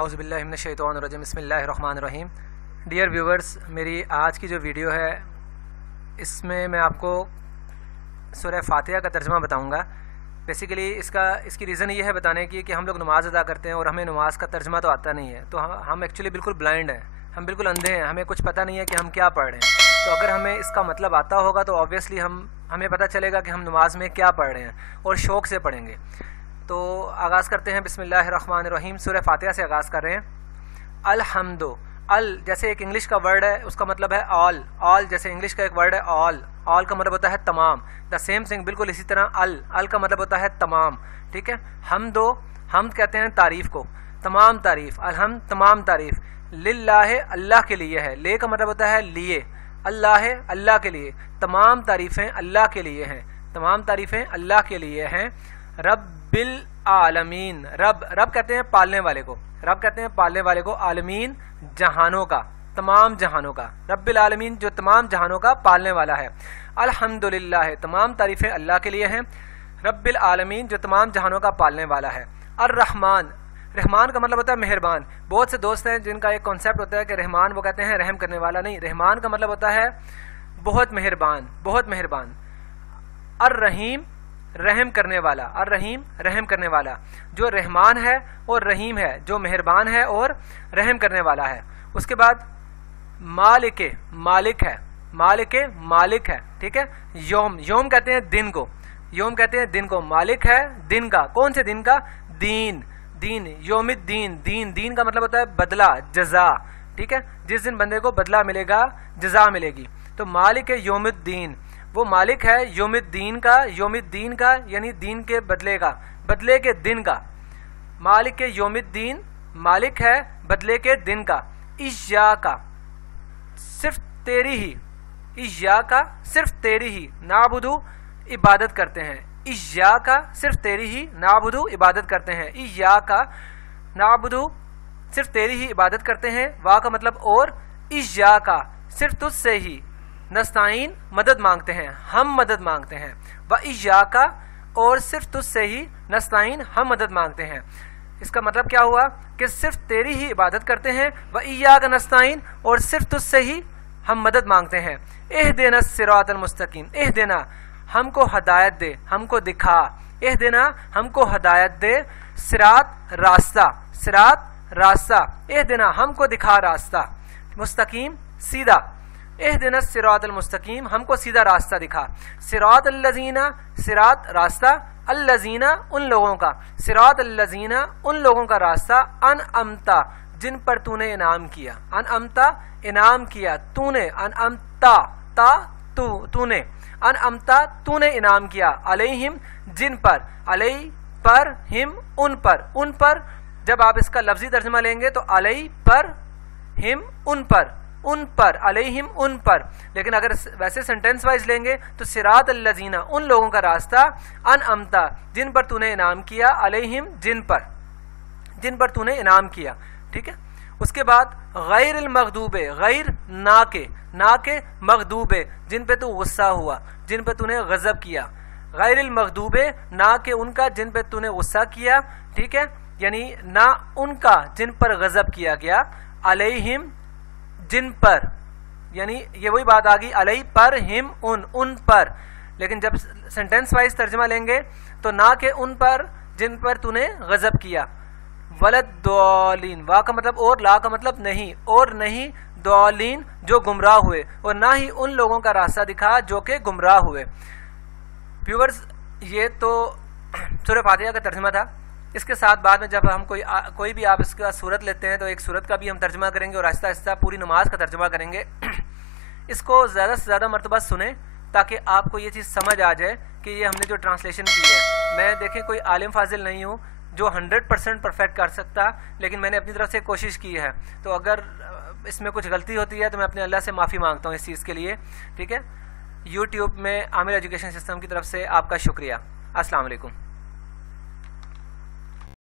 اعوذ باللہ من الشیطان الرجیم بسم اللہ الرحمن الرحیم۔ ڈیئر ویورز، میری آج کی جو ویڈیو ہے اس میں میں آپ کو سورہ فاتحہ کا ترجمہ بتاؤں گا۔ بیسیکلی اس کی ریزن یہ ہے بتانے کی کہ ہم لوگ نماز ادا کرتے ہیں اور ہمیں نماز کا ترجمہ تو آتا نہیں ہے، تو ہم ایکچولی بالکل بلائنڈ ہیں، ہم بالکل اندھے ہیں، ہمیں کچھ پتہ نہیں ہے کہ ہم کیا پڑھ رہے ہیں۔ تو اگر ہمیں اس کا مطلب آتا ہوگا تو آبویسلی ہمیں پتہ چلے گا کہ ہم نماز میں کیا پڑھ رہے ہیں اور شوق سے پڑھیں گے۔ تو آغاز کرتے ہیں، بسم اللہ الرحمن الرحیم، سورہ فاتحہ سے آغاز کر رہے ہیں۔ الحمد، جیسے ایک انگلش کا ورڈ ہے اس کا مطلب ہے آل، جیسے انگلش کا ایک ورڈ ہے آل کا مطلب ہوتا ہے تمام، دا سیم تھنگ بالکل اسی طرح ال کا مطلب ہوتا ہے تمام، ٹھیک ہے۔ حمد کہتے ہیں تعریف کو، تمام تعریف، الحمد تمام تعریف، للہ اللہ کے لیے ہے، لے کا مطلب ہوتا ہے لیے، اللہ کے لیے، تمام تعریفیں اللہ کے لیے ہیں، تمام تعریفیں اللہ کے لیے ہیں۔ رب العالمین، رب کہتے ہیں پالنے والے کو، رب کہتے ہیں پالنے والے کو، عالمین جہانوں کا، تمام جہانوں کا، رب العالمین جو تمام جہانوں کا پالنے والا ہے۔ الحمدللہ، تمام تعریفیں اللہ کے لیے ہیں، رب العالمین جو تمام جہانوں کا پالنے والا ہے۔ الرحمن، رحمان کا مطلب ہوتا ہے مہربان۔ بہت سے دوست ہیں جن کا ایک کانسیپٹ ہوتا ہے کہ رحمان وہ کہتے ہیں رحم کرنے والا، نہیں، رحمان کا مطلب ہوتا ہے بہت مہربان، بہت مہربان۔ الرحیم، رحم کرنے والا، الرحیم رحم کرنے والا، جو رحمان ہے اور رحیم ہے، جو مہربان ہے اور رحم کرنے والا ہے۔ اس کے بعد مالک ہے، مالک ہے، ٹھیک ہے۔ یوم کہتے ہیں دن کو، یوم کہتے ہیں دن کو، مالک ہے دن کا، کون سے دن کا؟ دین، یوم الدین، دین کا مطلب ہوتا ہے بدلہ، جزا، ٹھیک ہے، جس دن بندے کو بدلہ ملے گا، جزا ملے گی۔ تو مالک یوم الدین، وہ مالک ہے یوم الدین کا یعنی دین کے بدلے کا، بدلے کے دن کا۔ مالک یوم الدین، مالک ہے بدلے کے دن کا۔ ایاکا، صرف تیری ہی، ایاکا صرف تیری ہی، نعبدو عبادت کرتے ہیں، ایاکا صرف تیری ہی، نعبدو عبادت کرتے ہیں، ایاکا نعبدو صرف تیری ہی عبادت کرتے ہیں، وا کا مطلب اور، ایاکا صرف تجھ سے ہی، نستعین مدد مانگتے ہیں، ہم مدد مانگتے ہیں، و ایاکا اور صرف تجھ سے ہی، نستعین ہم مدد مانگتے ہیں۔ اس کا مطلب کیا ہوا کہ صرف تیری ہی عبادت کرتے ہیں، و ایاک نستعین اور صرف تجھ سے ہی ہم مدد مانگتے ہیں۔ اہدنا الصراط المستقیم، اہدنا ہم کو ہدایت دے، ہم کو دکھا، اہدنا ہم کو ہدایت دے، صراط راستہ، اہدنا ہم کو دکھا راستہ، مستقیم سیدھا، اہدنا الصراط المستقیم ہم کو سیدھا راستہ دکھا۔ صراط الذین، صراط راستہ، الذین ان لوگوں کا، صراط الذین ان لوگوں کا راستہ، انعمتا جن پر تو نے انعام کیا، انعمتا انعام کیا، تو نے، انعمتا تا تو نے، انعمتا تو نے انعام کیا، علیہم جن پر، علیہ پر، ہم ان پر جب آپ اس کا لفظی ترجمہ لیں گے تو علیہ پر، ہم ان پر، علیہم ان پر، لیکن اگر ویسے سنٹینس وائز لیں گے تو صراط الذین ان لوگوں کا راستہ، انعمتا جن پر تو نے انعام کیا، علیہم جن پر تو نے انعام کیا، ٹھیک ہے۔ اس کے بعد غیر المغضوب، غیر نہ کے مغضوب جن پہ تو غصہ ہوا، جن پہ تو نے غضب کیا، غیر المغضوب نہ کہ ان کا جن پہ تو نے غصہ کیا، ٹھیک ہے، یعنی نہ ان کا جن پر غضب کیا گیا، علیہم جن پر، یعنی یہ وہی بات آ گئی، علیہ پر، ہم ان پر، لیکن جب سنٹینس وائز ترجمہ لیں گے تو نہ کہ ان پر جن پر تو نے غضب کیا، ولدالین، وا کا مطلب اور، لا کا مطلب نہیں، اور نہیں دالین جو گمراہ ہوئے، اور نہ ہی ان لوگوں کا راستہ دکھا جو کہ گمراہ ہوئے۔ ویورز، یہ تو سورہ فاتحہ کا ترجمہ تھا۔ اس کے ساتھ بعد میں جب ہم کوئی بھی آپ اس کا صورت لیتے ہیں تو ایک صورت کا بھی ہم ترجمہ کریں گے اور آہستہ آہستہ پوری نماز کا ترجمہ کریں گے۔ اس کو زیادہ سے زیادہ مرتبہ سنیں تاکہ آپ کو یہ چیز سمجھ آ جائے کہ یہ ہم نے جو ٹرانسلیشن کی ہے، میں دیکھیں کوئی عالم فاضل نہیں ہوں جو 100% پرفیکٹ کر سکتا، لیکن میں نے اپنی طرف سے کوشش کی ہے، تو اگر اس میں کچھ غلطی ہوتی ہے تو میں اپنے اللہ سے معافی مانگتا ہوں اس چیز کے لیے، ٹھیک ہے۔ یوٹیوب میں عامر ایجوکیشن سسٹم کی طرف سے آپ کا شکریہ۔ السلام علیکم۔